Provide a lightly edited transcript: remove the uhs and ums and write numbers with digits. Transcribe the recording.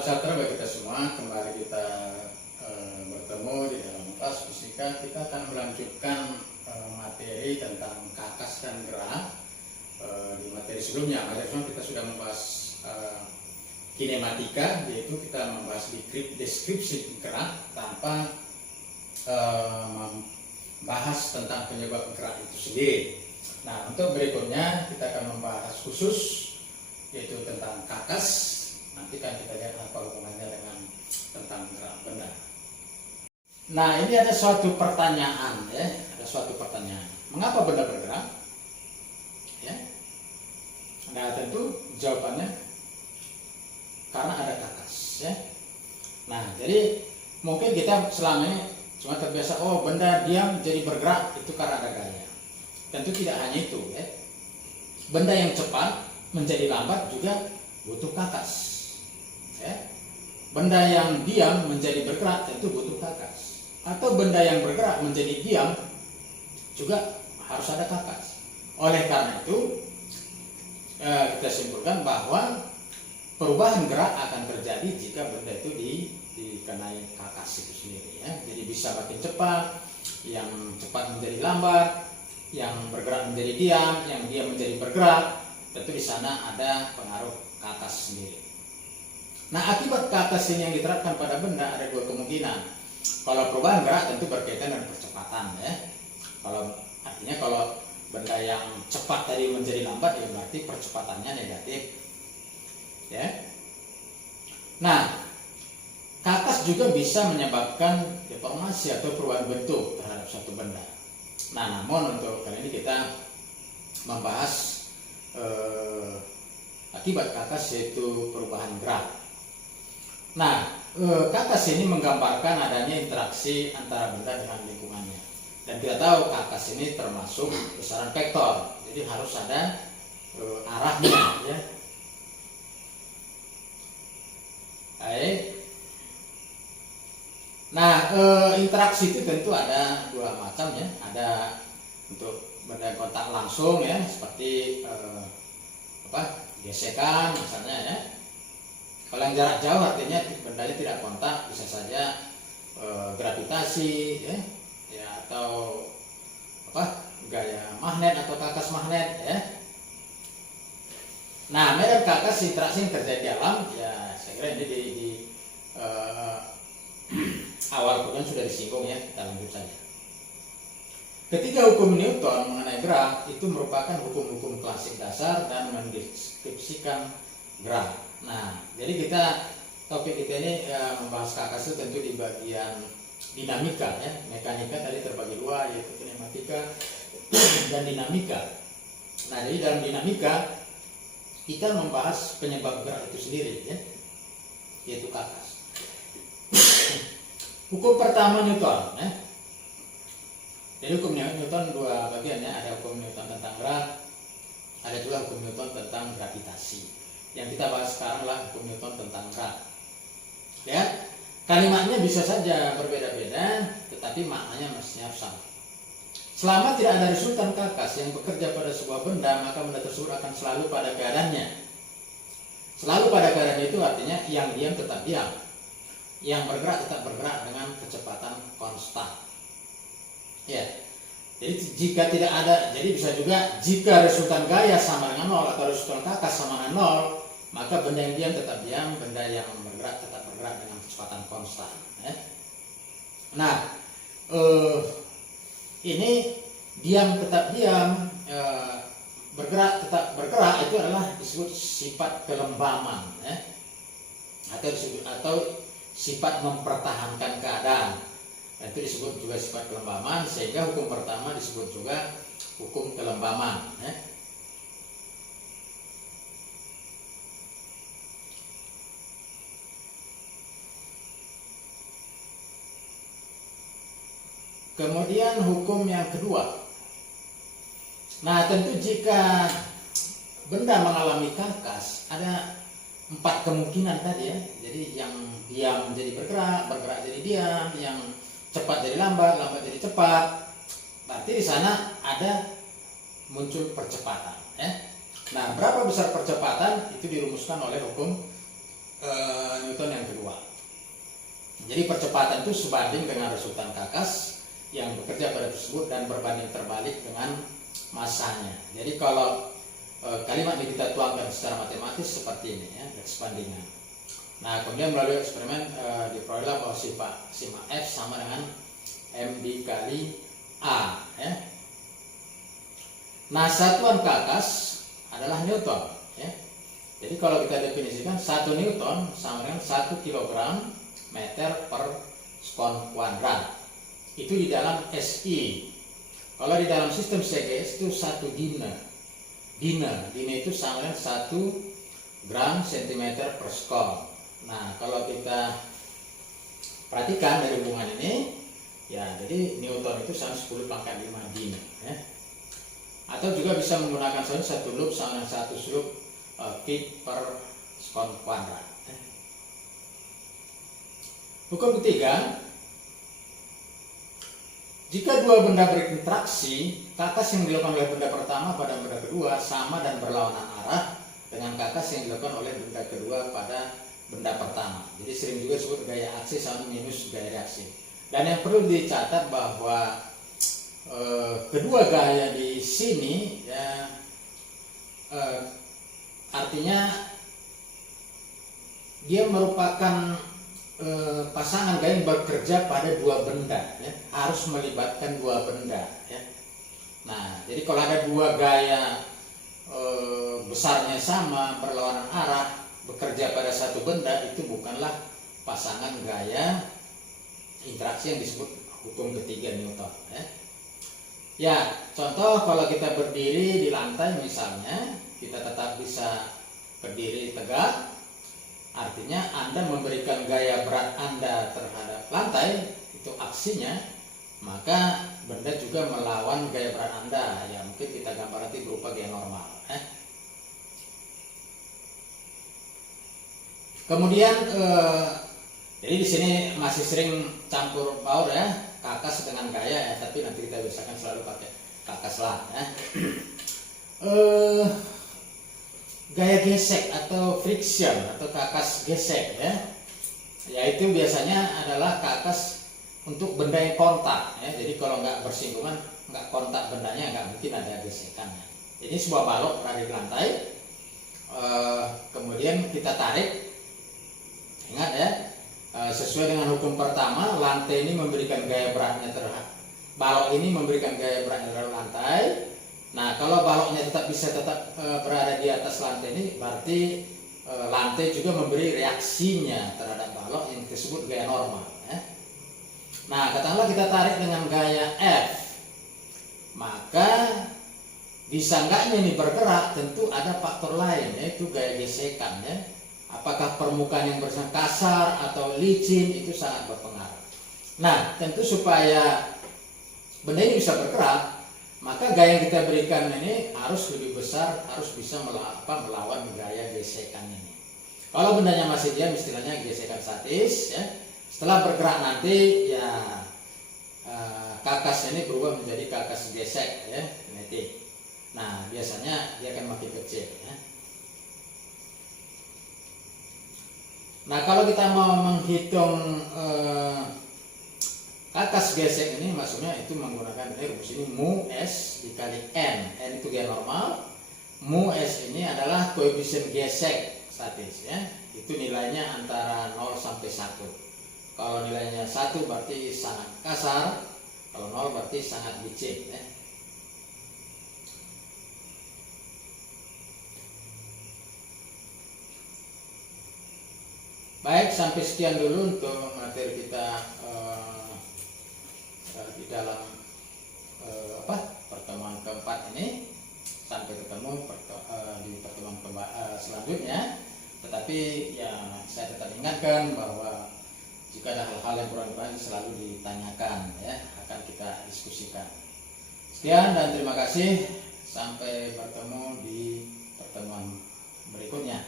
Salam sejahtera bagi kita semua. Kembali kita bertemu di dalam kelas fisika. Kita akan melanjutkan materi tentang kakas dan gerak. Di materi sebelumnya kita sudah membahas kinematika, yaitu kita membahas deskripsi gerak tanpa membahas tentang penyebab gerak itu sendiri. Nah, untuk berikutnya kita akan membahas khusus yaitu tentang kakas. Nanti kan kita lihat apa hubungannya dengan tentang gerak benda. Nah, ini ada suatu pertanyaan ya, ada suatu pertanyaan. Mengapa benda bergerak? Ya. Nah, tentu jawabannya karena ada kakas ya. Nah, jadi mungkin kita selama ini cuma terbiasa benda diam jadi bergerak itu karena ada gaya. Tentu tidak hanya itu ya. Benda yang cepat menjadi lambat juga butuh kakas. Ya. Benda yang diam menjadi bergerak tentu butuh kakas. Atau benda yang bergerak menjadi diam juga harus ada kakas. Oleh karena itu kita simpulkan bahwa perubahan gerak akan terjadi jika benda itu dikenai kakas itu sendiri ya. Jadi bisa makin cepat, yang cepat menjadi lambat, yang bergerak menjadi diam, yang diam menjadi bergerak. Tentu di sana ada pengaruh kakas sendiri. Nah, akibat kakas ini yang diterapkan pada benda ada dua kemungkinan. Kalau perubahan gerak tentu berkaitan dengan percepatan ya. Artinya kalau benda yang cepat tadi menjadi lambat ya berarti percepatannya negatif. Ya. Nah, kakas juga bisa menyebabkan deformasi atau perubahan bentuk terhadap suatu benda. Nah, namun untuk kali ini kita membahas akibat kakas yaitu perubahan gerak. Nah, kakas ini menggambarkan adanya interaksi antara benda dengan lingkungannya. Dan kita tahu kakas ini termasuk besaran vektor, jadi harus ada arahnya, ya. Baik. Nah, interaksi itu tentu ada dua macam ya. Ada untuk benda kontak langsung ya, seperti gesekan misalnya ya. Kalau yang jarak jauh artinya bendanya tidak kontak, bisa saja gravitasi ya atau gaya magnet atau kakas magnet ya. Nah, merek kakas interaksi yang terjadi di alam ya, saya kira ini di awal program sudah disinggung ya, kita lanjut saja. Ketiga hukum Newton mengenai gerak itu merupakan hukum-hukum klasik dasar dan mendeskripsikan gerak. Nah, jadi topik kita ini membahas kakas itu tentu di bagian dinamika ya. Mekanika tadi terbagi dua, yaitu kinematika dan dinamika. Nah, jadi dalam dinamika kita membahas penyebab gerak itu sendiri ya, yaitu kakas. Hukum pertama Newton ya. Jadi hukum Newton dua bagian ya, ada hukum Newton tentang gerak, ada juga hukum Newton tentang gravitasi. Yang kita bahas sekarang lah hukum Newton tentang gerak. Ya, kalimatnya bisa saja berbeda-beda, tetapi maknanya mestinya harus sama. Selama tidak ada resultan kakas yang bekerja pada sebuah benda, maka benda tersebut akan selalu pada keadaannya. Selalu pada keadaan itu artinya yang diam tetap diam, yang bergerak tetap bergerak dengan kecepatan konstan. Ya. Jadi jika tidak ada, jadi bisa juga jika resultan gaya sama dengan 0 atau resultan kakas sama dengan 0, maka benda yang diam tetap diam, benda yang bergerak tetap bergerak dengan kecepatan konstan. Ya. Nah, ini diam tetap diam, bergerak tetap bergerak itu adalah disebut sifat kelembaman, ya. Atau sifat mempertahankan keadaan. Itu disebut juga sifat kelembaman, sehingga hukum pertama disebut juga hukum kelembaman ya. Kemudian hukum yang kedua. Nah, tentu jika benda mengalami kakas ada 4 kemungkinan tadi ya. Jadi yang diam menjadi bergerak, bergerak jadi diam, yang cepat jadi lambat, lambat jadi cepat. Berarti di sana ada muncul percepatan. Ya. Nah, berapa besar percepatan itu dirumuskan oleh hukum Newton yang Jadi percepatan itu sebanding dengan resultan kakas yang bekerja pada tersebut dan berbanding terbalik dengan masanya. Jadi kalau kalimat ini kita tuangkan secara matematis seperti ini ya, bandingan. Nah kemudian melalui eksperimen diperolehlah bahwa sigma F sama dengan M dikali A ya. Nah satuan kakas adalah Newton ya. Jadi kalau kita definisikan 1 Newton sama dengan 1 kilogram meter per sekon kuadrat. Itu di dalam SI. Kalau di dalam sistem CGS itu 1 dina. Dina itu sama dengan 1 gram sentimeter per sekon. Nah kalau kita perhatikan dari hubungan ini, ya jadi Newton itu sama 10 pangkat 5 dina. Ya. Atau juga bisa menggunakan 1 loop sama dengan 1 loop feet per sekon kuadrat. Hukum ketiga, jika dua benda berinteraksi, kakas yang dilakukan oleh benda pertama pada benda kedua sama dan berlawanan arah dengan kakas yang dilakukan oleh benda kedua pada benda pertama. Jadi sering juga disebut gaya aksi sama minus gaya reaksi. Dan yang perlu dicatat bahwa kedua gaya di sini ya, artinya dia merupakan pasangan gaya yang bekerja pada dua benda ya, harus melibatkan dua benda ya. Nah jadi kalau ada dua gaya besarnya sama berlawanan arah bekerja pada satu benda, itu bukanlah pasangan gaya interaksi yang disebut hukum ketiga Newton ya. Ya contoh kalau kita berdiri di lantai misalnya, kita tetap bisa berdiri tegak. Artinya Anda memberikan gaya berat Anda terhadap lantai, itu aksinya, maka benda juga melawan gaya berat Anda. Ya mungkin kita gambar nanti berupa gaya normal. Kemudian jadi di sini masih sering campur baur ya, kakas dengan gaya ya, tapi nanti kita biasakan selalu pakai kakas lah ya. Gaya gesek atau friction atau kakas gesek ya, yaitu biasanya adalah kakas untuk benda yang kontak ya. Jadi kalau nggak bersinggungan, nggak kontak bendanya, nggak mungkin ada gesekannya. Ini sebuah balok berada di lantai, kemudian kita tarik. Ingat ya, sesuai dengan hukum pertama, lantai ini memberikan gaya beratnya terhadap balok ini memberikan gaya beratnya terhadap lantai. Nah kalau baloknya bisa tetap berada di atas lantai ini, berarti lantai juga memberi reaksinya terhadap balok yang disebut gaya normal ya. Nah katakanlah kita tarik dengan gaya F, maka bisa enggaknya ini bergerak, tentu ada faktor lain yaitu gaya gesekan ya. Apakah permukaan yang bersifat kasar atau licin, itu sangat berpengaruh. Nah tentu supaya benda ini bisa bergerak, maka gaya yang kita berikan ini harus lebih besar, harus bisa melawan gaya gesekan ini. Kalau bendanya masih diam, istilahnya gesekan statis ya. Setelah bergerak nanti ya kakas ini berubah menjadi kakas gesek ya, kinetik. Nah biasanya dia akan makin kecil ya. Nah kalau kita mau menghitung kakas gesek ini, maksudnya itu menggunakan rumus ini, mu S dikali N. N itu gaya normal, mu S ini adalah koefisien gesek statis ya. Itu nilainya antara 0 sampai 1. Kalau nilainya 1 berarti sangat kasar, kalau 0 berarti sangat licin ya. Baik, sampai sekian dulu untuk materi kita di dalam pertemuan keempat ini. Sampai ketemu di pertemuan selanjutnya. Tetapi ya saya tetap ingatkan bahwa jika ada hal-hal yang kurang baik selalu ditanyakan ya, akan kita diskusikan. Sekian dan terima kasih, sampai bertemu di pertemuan berikutnya.